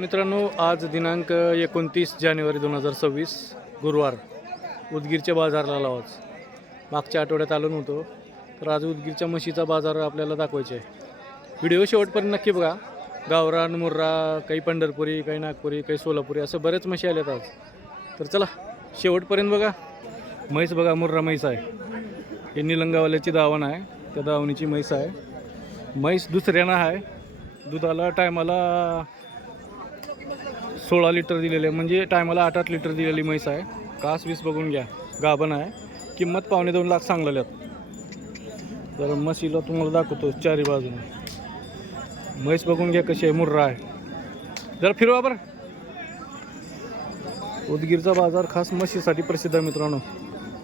मित्रांनो, आज दिनांक 29 जानेवारी 2026 गुरुवार. उदगीरच्या बाजारला लावाच. मागच्या आठवड्यात आलो नव्हतो, तर आज उदगीरच्या म्हशीचा बाजार आपल्याला दाखवायचा आहे. व्हिडिओ शेवटपर्यंत नक्की बघा. गावरान, मुर्रा, काही पंढरपुरी, काही नागपुरी, काही सोलापुरी, असं बरेच म्हशी आल्यात आज. तर चला शेवटपर्यंत बघा. म्हैस बघा, मुर्रा म्हैस आहे. हे निलंगावाल्याची दावण आहे, त्या दावणीची म्हैस आहे. म्हैस दुसऱ्यानं आहे. दुधाला टायमाला 16 लिटर दिलेले आहे, म्हणजे टायमाला 8-8 लिटर दिलेली म्हैस आहे. कास वीस बघून घ्या, गाभण आहे. किंमत 2.25 लाख सांगलेल्यात. तर म्हशीला तुम्हाला दाखवतो चारी बाजूने. म्हैस बघून घ्या कशी आहे, मुर्रा आहे. जरा फिरवा बरं. उदगीरचा बाजार खास म्हशीसाठी प्रसिद्ध आहे मित्रांनो.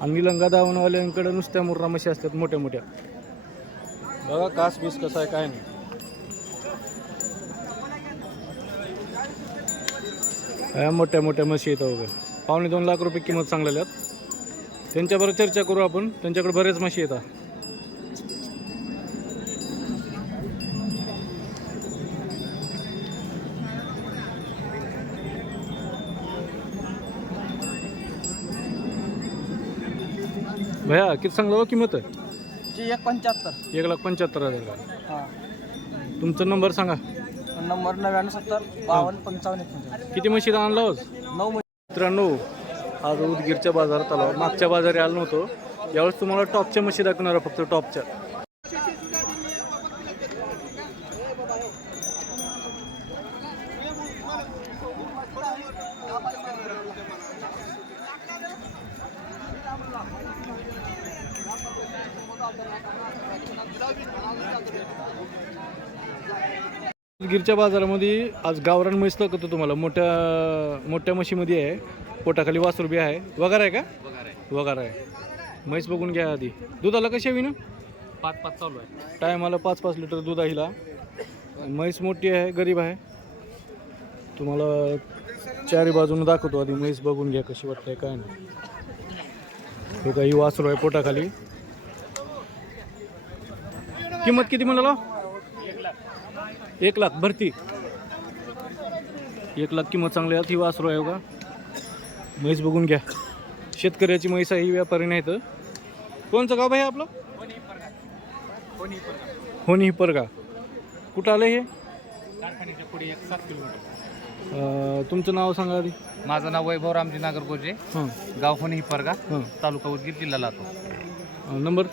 आणि निलंगा दावणवाल्यांकडे नुसत्या मुर्रा म्हशी असतात मोठ्या मोठ्या. बघा कास वीस कसं आहे काय नाही. मोठ्या मोठ्या म्हशी येतात वगैरे. 2.25 लाख रुपये किंमत सांगलेल्यात. त्यांच्याबरोबर चर्चा करू आपण. त्यांच्याकडे बरेच म्हशी येतात. भैया किती सांगला किंमत आहे? 1.75. 1,75,000 का? हां. तुमचा नंबर सांगा. नंबर 99 52 55. किती म्हशी आणला होत? 9. मित्रांनो, आज उदगीरच्या बाजारात आलो. मागच्या बाजारी आलो नव्हतो. यावेळेस तुम्हाला टॉपच्या म्हशी दाखवणार, फक्त टॉपच्या. उदगीरच्या बाजारामध्ये आज गावरान म्हैस दाखवतो तुम्हाला. मोठ्या म्हशीमध्ये आहे. पोटाखाली वासरू बी आहे. वगार आहे का? वगार आहे. म्हैस बघून घ्या आधी. दुधाला कशी हवी ना? 5 चालू आहे. टायमाला 5 लिटर दूध आहे हिला. म्हैस मोठी आहे, गरीब आहे. तुम्हाला चारी बाजूने दाखवतो आधी. म्हैस बघून घ्या कशी वाटते काय नाही. तो काही वासरू आहे पोटाखाली. किंमत किती म्हणाला? 1 लाख भरती. 1 लाख किंमत चांगली आहे. ही वासरू आहे का? म्हैस बघून घ्या. शेतकऱ्याची म्हैस आहे ही, व्यापारी नाही. तर कोणचं गाव आहे आपलं? होनी हिप्परगा. कुठं आलं हे? कारखान्याच्या पुढे 7 किलोमीटर. तुमचं नाव सांगा आधी. माझं नाव वैभव रामजी नागरगोजे. हां. गाव होनी हिप्परगा, हां. तालुका उदगीर, जिल्हा लातूर. नंबर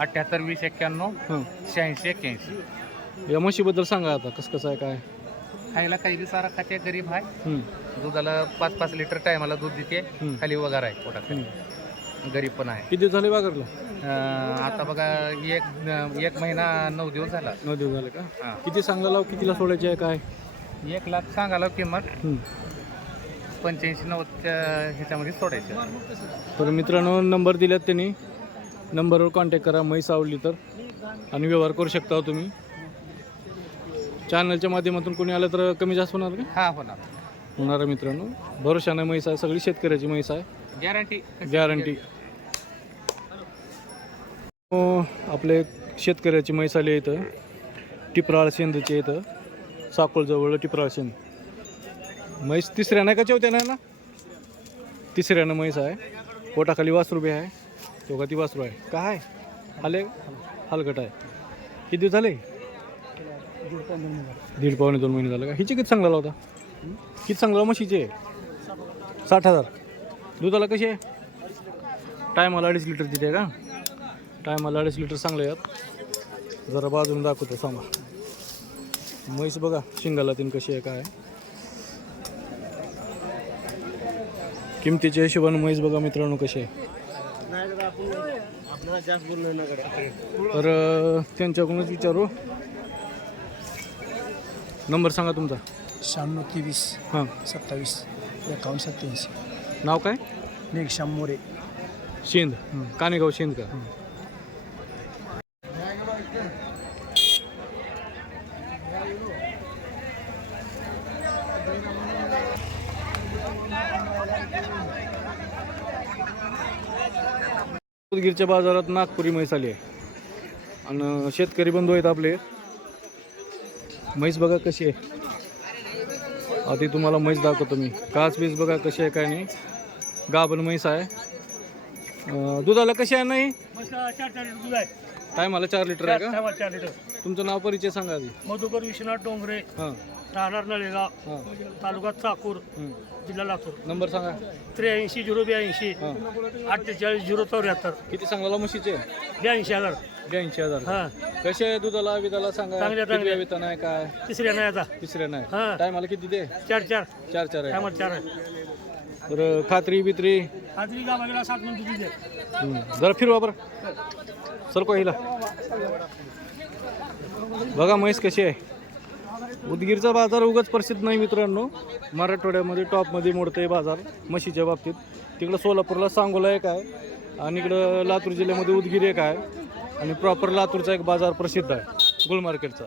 78 20 91 हां. 86 81. या म्हशीबद्दल सांगा आता कसं आहे काय. खायला काही बी सारा खाते, गरीब आहे. हं. दुधाला 5 लिटर टायमाला दूध देते. हं. खाली वगार आहे पोटात. गरीब पण आहे. किती दिवस झाले बाजारला? आता बघा एक महिना 9 दिवस झाला. 9 दिवस झाले का? हां. किती सांगला लाव, कितीला सोडायची आहे काय? 1 लाख सांगायला किंमत. हं. 85-90 ह्याच्यामध्ये सोडायचं. तर मित्रांनो, नंबर दिल्यात त्यांनी. नंबरवर कॉन्टॅक्ट करा. म्हैस आवडली तर आणि व्यवहार करू शकता तुम्ही. चॅनलच्या माध्यमातून कोणी आलं तर कमी जास्त होणार का? हां, होणार. होणार आहे मित्रांनो. भरोशाने म्हैस आहे, सगळी शेतकऱ्याची म्हैस आहे. गॅरंटी. आपले शेतकऱ्याची म्हैस आली इथं. टिपराळ शेंदचे इथं, साकोळजवळ टिपराळ शेंद. म्हैस तिसऱ्यानं का चौथ्यानं आहे ना? तिसऱ्यानं म्हैस आहे. पोटाखाली वासरू बी आहे. तो का ती वासरू आहे काय? आले हलगट आहे. किती दिवस झाले? 1.5-2 महिने झालं का? हिची किती सांगला होता? किती सांगला म्हशीचे? 60,000. दुधाला कशी आहे? टायमाला 2.5 लिटर देते का? टायमाला 2.5 लिटर चांगलं यात. जरा बाजून दाखवतो सांगा. म्हैस बघा शिंगाला तीन कशी आहे काय. किमतीच्या हिशोबाने म्हैस बघा मित्रांनो कशी आहे. तर त्यांच्याकडूनच विचारू. नंबर सांगा तुमचा. 96 23 हां. 27 51 87. नाव काय? निक्षाम मोरे. शेंद. कानेगाव शेंद का? उदगीरच्या बाजारात नागपुरी म्हैस आली आहे. आणि शेतकरी बंधू आहेत आपले. म्हैस बघा कशी आहे. आधी तुम्हाला म्हैस दाखवतो मी. काच बीस बघा कशी आहे काय नाही. गाभण म्हैस आहे. दुधाला कशी आहे नाही? 4 लिटर दूध आहे. टायमाला 4 लिटर आहे का? 4 लिटर. तुमचं नाव परिचय सांगा आधी. मधुकर विश्वनाथ डोंगरे, हां राहणार नळेगाव, हां तालुका चाकूर, जिल्हा लातूर. नंबर सांगा. 83 082 हां 48 074. किती सांगायला म्हशीचे? 82,000. 82,000. हा, कसे आहे दुधाला विधाला सांगा. चांगल्या, किती चांगल्या. वेतन आहे काय? तिसऱ्या नाही आता. तिसऱ्या नाही. हां. टायमाला किती दे? 4 4 आहे. त्यामध्ये 4 आहे. तर खात्री बित्री आजरी गावाला 7 मिनिटं दूध आहे. जरा फिरवा बरं सर हिला. बघा म्हैस कशी आहे. उदगीरचा बाजार उगाच प्रसिद्ध नाही मित्रांनो. मराठवाड्यामध्ये टॉपमध्ये मोडतं बाजार म्हशीच्या बाबतीत. तिकडं सोलापूरला सांगोला एक आहे आणि इकडं लातूर जिल्ह्यामध्ये उदगीर एक आहे आणि प्रॉपर लातूरचा एक बाजार प्रसिद्ध आहे गुल मार्केटचा.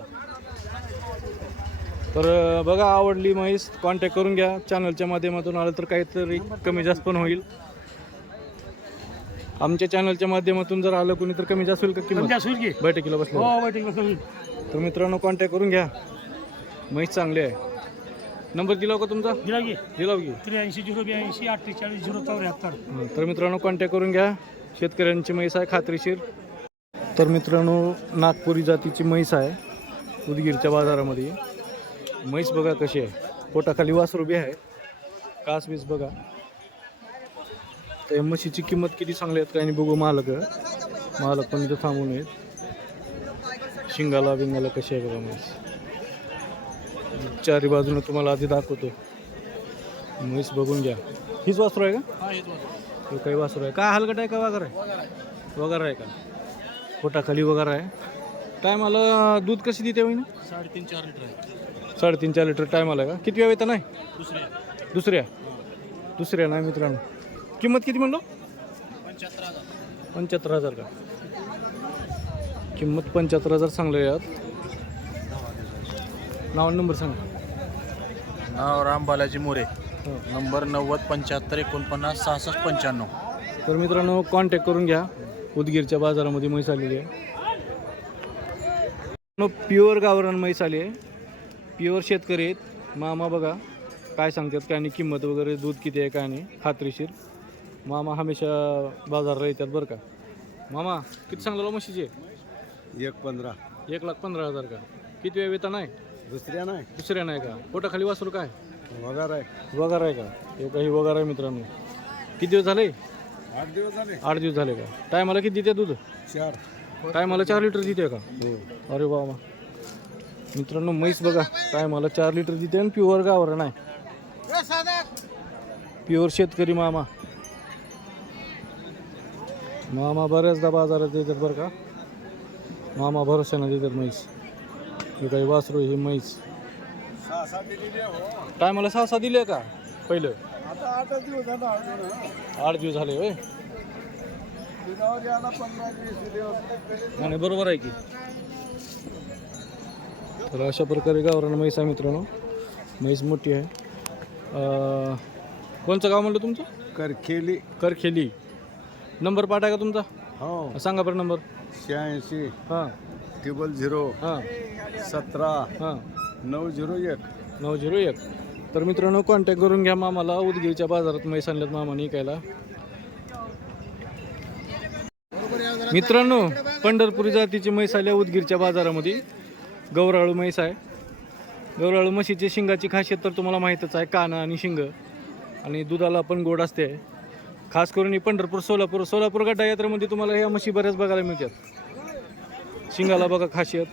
तर बघा आवडली म्हैस कॉन्टॅक्ट करून घ्या. चॅनलच्या माध्यमातून आलं तर काहीतरी कमी जास्त पण होईल. आमच्या चॅनलच्या माध्यमातून जर आलं कोणी तर कमी जास्त होईल का किंमत? तुमच्या सुरगी. बैठकीला बसलं. हो, बैठक बसवली. तर मित्रांनो कॉन्टॅक्ट करून घ्या. म्हैस चांगली आहे. नंबर दिला का तुमचा? दिला की दिला की 83 082 48 074. तर मित्रांनो कॉन्टॅक्ट करून घ्या. शेतकऱ्यांची म्हैस आहे खात्रीशीर. तर मित्रांनो नागपुरी जातीची म्हैस आहे उदगीरच्या बाजारामध्ये. म्हैस बघा कशी आहे. पोटाखाली वासरू बी आहे. कास बीस बघा. तर म्हशीची किंमत किती चांगली आहेत काय बघू. मालक पण इथं थांबून आहेत. शिंगाला बिंगाला कशी आहे बघा म्हैस. चारी बाजूने तुम्हाला आधी दाखवतो. म्हैस बघून घ्या. हीच वासरू आहे का? हे काही वासरू आहे काय? हलगट आहे का वगार आहे? वगार आहे का? पोटाखाली वगार आहे. टायमाला दूध कशी देते होईना? 3.5-4 लिटर आहे. 3.5-4 लिटर टायमाला आहे का? किती वेळ येतं नाही? दुसऱ्या नाही मित्रांनो. किंमत किती म्हणलो? 75,000 का? किंमत 75,000 चांगलं यात. नाव नंबर सांगा. नाव राम बालाजी मोरे. हो. नंबर 90 75 49 66 95. तर मित्रांनो कॉन्टॅक्ट करून घ्या. उदगीरच्या बाजारामध्ये म्हैस आलेली आहे. प्युअर गावरान म्हैस आली आहे. प्युअर शेतकरी आहेत. मामा बघा काय सांगतात काय नाही किंमत वगैरे दूध किती आहे काय नाही खात्रीशीर. मामा हमेशा बाजारला येतात बरं का. मामा किती सांगला म्हशीचे? 1.15. 1,15,000 का? किती वेळ येता नाही? दुसऱ्या नाही का? पोटाखाली वासरू काय? वगार आहे. वगार आहे का? हे काही वगार आहे मित्रांनो. किती दिवस झाले? 8 दिवस झाले. 8 दिवस झाले का? टायमाला किती देते दूध? 4. टायमाला 4 लिटर देते का? अरे वा वा. मित्रांनो म्हैस बघा टायमाला 4 लिटर देते आणि प्युअर गावरान आहे. प्युअर शेतकरी मामा. मामा बऱ्याचदा बाजारात देतात बरं का. मामा भरोशाने देतात म्हैस. हे काही वासरू ही म्हैस. टायमाला 6 दिले का पहिलं? आता 8 दिवस झाला. 8 दिवस झाले होय. आणि बरोबर आहे की. तर अशा प्रकारे गावरान म्हैस आहे मित्रांनो. म्हैस मोठी आहे. कोणचं गाव म्हणलं तुमचं? करखेली. करखेली. नंबर पाठ आहे का तुमचा? हो. सांगा बरं नंबर. 86 हां 000 हां 17 हां 901. 901. तर मित्रांनो कॉन्टॅक्ट करून घ्या मामाला. उदगीरच्या बाजारात म्हैस आणल्यात मामाने विकायला. मित्रांनो पंढरपुरी जातीची म्हैस आल्या उदगीरच्या बाजारामध्ये. गौराळू म्हैस आहे. गौराळू म्हशीची शिंगाची खासियत तर तुम्हाला माहीतच आहे. काना आणि शिंग आणि दुधाला पण गोड असते. खास करून ही पंढरपूर सोलापूर गड्डा यात्रेमध्ये तुम्हाला ह्या म्हशी बऱ्याच बघायला मिळतात. शिंगाला बघा खासियत.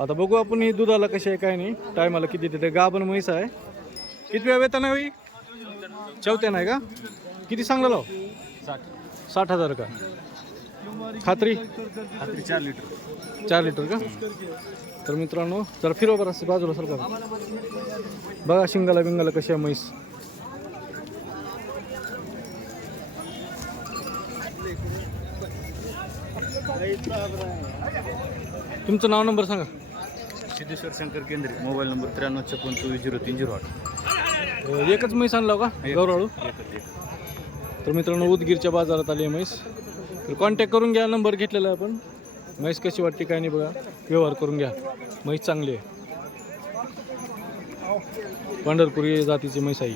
आता बघू आपण ही दुधाला कशी आहे काय नाही. टायमाला किती देते. गाभण म्हैस आहे. किती वेळ वेतन आहे? 4थ्या नाही का? किती सांगला लाव? 60,000 का? खात्री 4 लिटर. 4 लिटर का? तर मित्रांनो जरा फिरवा बरं असं बाजूला सर बघा शिंगाला बिंगाला कशी आहे म्हैस. तुमचं नाव नंबर सांगा. सिद्धेश्वर शंकर केंद्रे. मोबाईल नंबर 93 एकच म्हैस आणला का गौराळू? तर मित्रांनो उदगीरच्या बाजारात आली आहे म्हैस. तर कॉन्टॅक्ट करून घ्या. नंबर घेतलेला आहे आपण. म्हैस कशी वाटते काय नाही बघा. व्यवहार करून घ्या. म्हैस चांगली आहे. पंढरपुरी जातीची म्हैस आहे.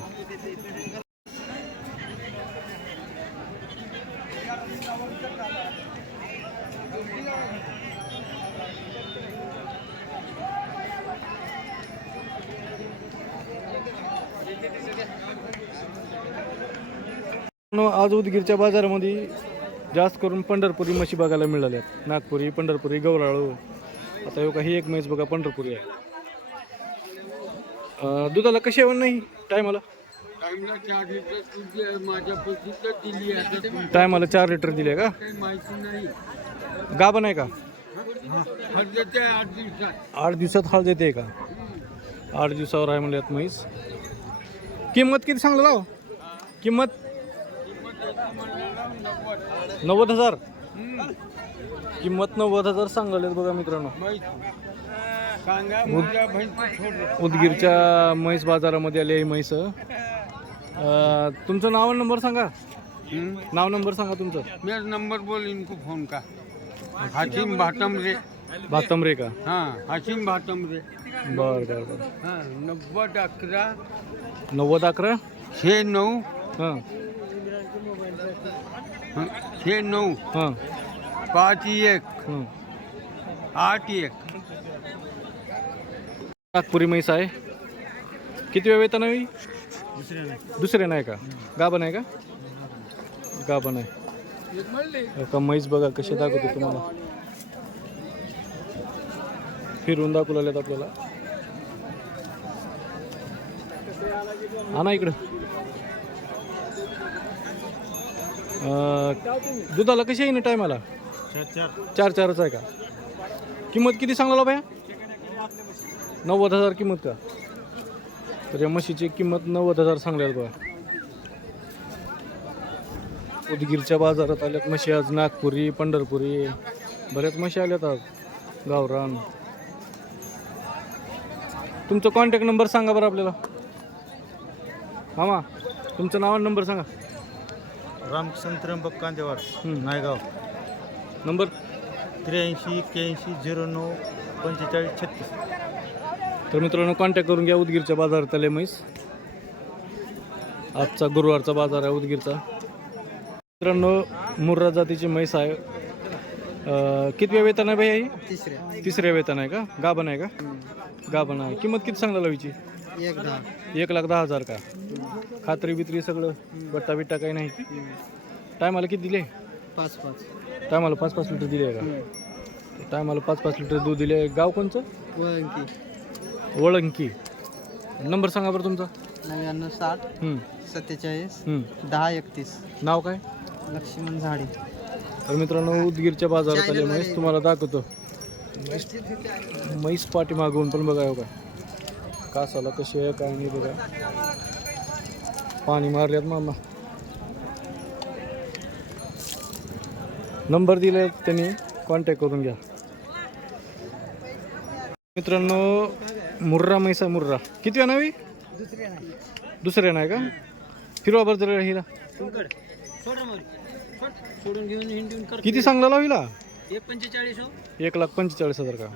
आज उदगीरच्या बाजारामध्ये जास्त करून पंढरपुरी म्हशी बघायला मिळाल्या. नागपुरी, पंढरपुरी, गौराळू. आता हे काही एक म्हैस बघा पंढरपुरी आहे. दुधाला कशी आहे नाही टायमाला? टायमाला 4 लिटर दिले का? गाभण आहे का? 8 दिवसात हळ देते का? 8 दिवसावर आहे म्हणल्यात म्हैस. किंमत किती सांगला लाव? किंमत 90,000. किंमत 90,000 सांगलेत बघा मित्रांनो. उदगीरच्या म्हैस बाजारामध्ये आली आहे म्हैस. तुमचं नाव आणि नंबर सांगा. नाव नंबर सांगा तुमचं. मेरा नंबर बोल इनको फोन का. हाशिम भाटमरे. भातमरे का? हाँ हाशिम भाटमरे. बर बर बर. हाँ 9011 9011 69 हां 69 हां 51 हां. 81. नागपुरी म्हैस आहे. किती वेळ वेतन आहे? दुसरे नाही का? गाभण आहे का? गाभण आहे का? म्हैस बघा कशी दाखवतो तुम्हाला. फिरून दाखवू लागल्यात आपल्याला. आणा इकडं. दुधाला कशी आहे ना टायमाला? 4-4च आहे का? किंमत किती सांगला बाया? 90,000 किंमत का? तर या म्हशीची किंमत 90,000 सांगल्यात बघा. उदगीरच्या बाजारात आल्यात म्हशी आज. नागपुरी, पंढरपुरी, बऱ्याच म्हशी आल्यात आज. गावरान. तुमचा कॉन्टॅक्ट नंबर सांगा बरं आपल्याला. मामा तुमचं नाव आणि नंबर सांगा. रामकिसन त्र्यंबक कांदेवाड, नायगाव. नंबर 83 81 09 45 36. तर मित्रांनो कॉन्टॅक्ट करून घ्या. उदगीरच्या बाजारात आले म्हैस. आजचा गुरुवारचा बाजार आहे उदगीरचा. मित्रांनो मुर्रा जातीची म्हैस आहे. किती वेतन आहे भाई? तिसऱ्या वेतन आहे का? गाभण आहे का? गाभण आहे. किंमत किती सांगला लावायची? 1,10,000 का? खात्री बित्री सगळं बट्टा बिट्टा काही नाही. टायमाला किती दिले? 5-5. टायमाला 5-5 लिटर दिले का? टायमाला 5-5 लिटर दूध दिले. गाव कोणचं? वळंकी. नंबर सांगा बरं तुमचा. 99 60 47 10 31. नाव काय? लक्ष्मण झाडे. तर मित्रांनो उदगीरच्या बाजारात आले म्हैस तुम्हाला दाखवतो. म्हैस पाठी मागवून पण बघा हो का कासाला कशी आहे काय नाही बघा. पाणी मारल्यात मामा. नंबर दिले त्यांनी कॉन्टॅक्ट करून घ्या. मित्रांनो मुर्रा म्हैस आहे. मुर्रा किती वेळ नवी? दुसऱ्या नाही का? फिरवा बरं जरा हिला. सोडून घेऊन हिंडून कर. किती सांगला हिला? 145. 1,45,000 का?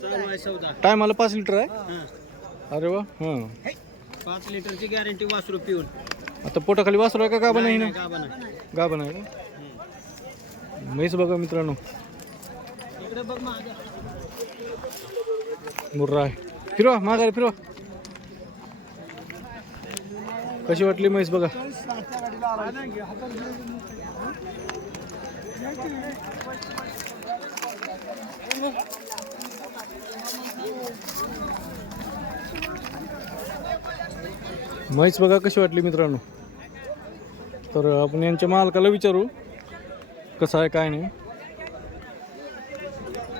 चालू आहे सौदा. टायमाला 5 लिटर आहे. अरे वा. हां 5 लिटरची गॅरंटी वासरू पिऊन. आता पोटाखाली वासरू आहे का? गाभण आहे ना? गाभण आहे. गाभण आहे का? म्हैस बघा मित्रांनो. इकडे बघ माझा. मुर्रा आहे. फिरवा माघारी फिरवा. कशी वाटली म्हैस बघा. म्हैस बघा कशी वाटली मित्रांनो. तर आपण यांच्या मालकाला विचारू कसं आहे काय नाही.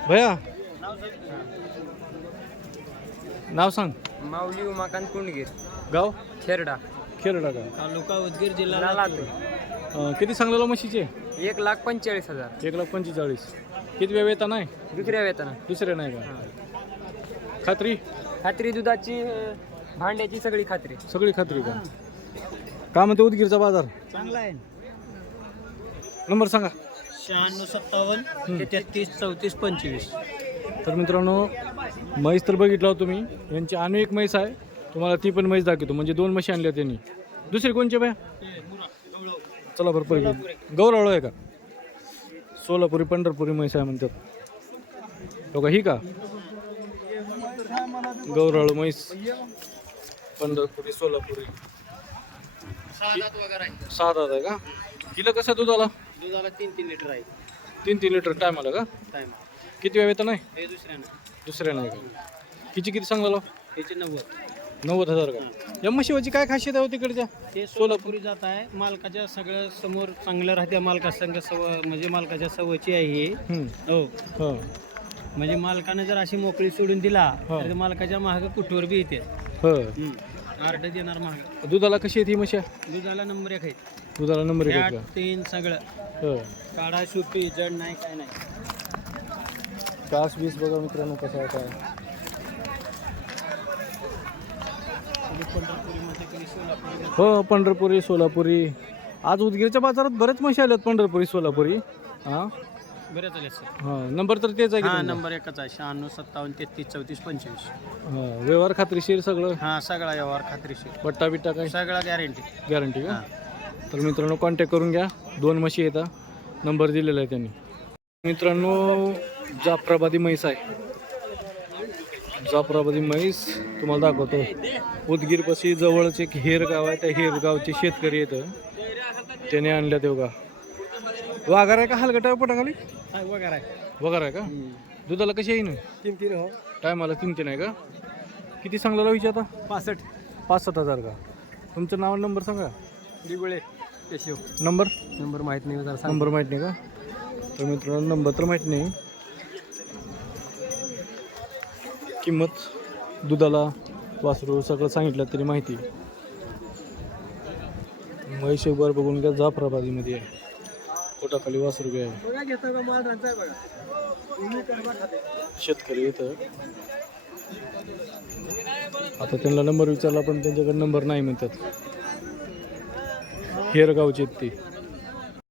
भैया नाव सांग. माऊली उमाकांत कुंडगीर, गाव? खेरडा, खेरडा का? तालुका उदगीर, जिल्हा लातूर. किती सांगलेलं म्हशीचे? 1,45,000. 1,45,000. किती वेळ वेतन आहे? दुसऱ्या वेतन. दुसरे नाही का? खात्री? खात्री दुधाची, भांड्याची सगळी खात्री. सगळी खात्री का? का म्हणतो उदगीरचा बाजार? चांगला आहे. नंबर सांगा. 96 57 33 34 25. तर मित्रांनो म्हैस तर बघितला हो तुम्ही, यांची आणू एक म्हैस आहे, तुम्हाला ती पण म्हैस दाखवतो. म्हणजे 2 म्हशी आणल्या त्यांनी. दुसरी कोणची बाया? चला बरं पहिले गौरावळ आहे का? सोलापुरी पंढरपुरी म्हैस आहे म्हणतात. हो का? ही का गौरावळ म्हैस? पंढरपुरी सोलापुरी 6 दात आहे का? किलो कसं दुधाला? दुधाला 3 लिटर आहे. 3 लिटर टायमाला का? टाइम किती वेळ येतं नाही? हे दुसऱ्यानं दुसऱ्या नाही का? किती सांगालो? त्याचे 90. 90,000 का? या म्हशीवाची काय खासियत आहे हो तिकडच्या? ते सोलापुरी जात आहे. मालकाच्या सगळं समोर चांगलं राहते. मालका संघ म्हणजे मालकाच्या सवयची आहे ही. हो, हो म्हणजे मालकाने जर अशी मोकळी सोडून दिला हो. तर मालकाच्या महाग कुठवर बी येते. हो. आरड देणार महाग. दुधाला कशी येते ही म्हशी? दुधाला नंबर 1 आहे. दुधाला नंबर 1 फॅट का? 3 सगळं. हो. काढा सुपी जड नाही काय नाही. कास 20 बघा मित्रांनो कसं आहे काय. पंढरपुरीमध्ये कधी सोलापुरी हो पंढरपुरी सोलापुरी. आज उदगीरच्या बाजारात बरेच म्हशी आल्यात पंढरपुरी सोलापुरी. हां बरेच आले सर. हां नंबर तर तेच आहे की हा तुमचा? नंबर 1च आहे. 96 57 33 34 25. हां व्यवहार खात्रीशीर सगळं? हा सगळा व्यवहार खात्रीशीर. बट्टा बिट्टा काय सगळा गॅरंटी. गॅरंटी का? तर मित्रांनो कॉन्टॅक्ट करून घ्या. 2 म्हशी येतात, नंबर दिलेला आहे त्यांनी. मित्रांनो जाफराबादी म्हैस आहे. जाफराबादी म्हैस तुम्हाला दाखवतो. उदगीरपाशी जवळच एक हेर गाव आहे, त्या हेर गावचे शेतकरी येतं, त्याने आणल्या ते बघा. वाघार आहे का हलगट आहे पोटाखाली? वगैरे वगार आहे का? दुधाला कशी येईन? 3 हो. टायमाला 3 आहे का? किती सांगला विचार आता? 65 5-7 का? तुमचं नाव नंबर सांगा. दिगुळे केशव. नंबर माहित नाही जरा नंबर माहीत नाही का? तर मित्रांनो नंबर तर माहीत नाही. किंमत दुधाला वासरू सगळं सांगितलं तरी माहिती. म्हैस एक बार बघून घ्या. जाफराबादीमध्ये आहे, पोटाखाली वासरू बी आहे. शेतकरी इथं. आता त्यांना नंबर विचारला पण त्यांच्याकडे नंबर नाही म्हणतात. हेरगावचे आहेत ते.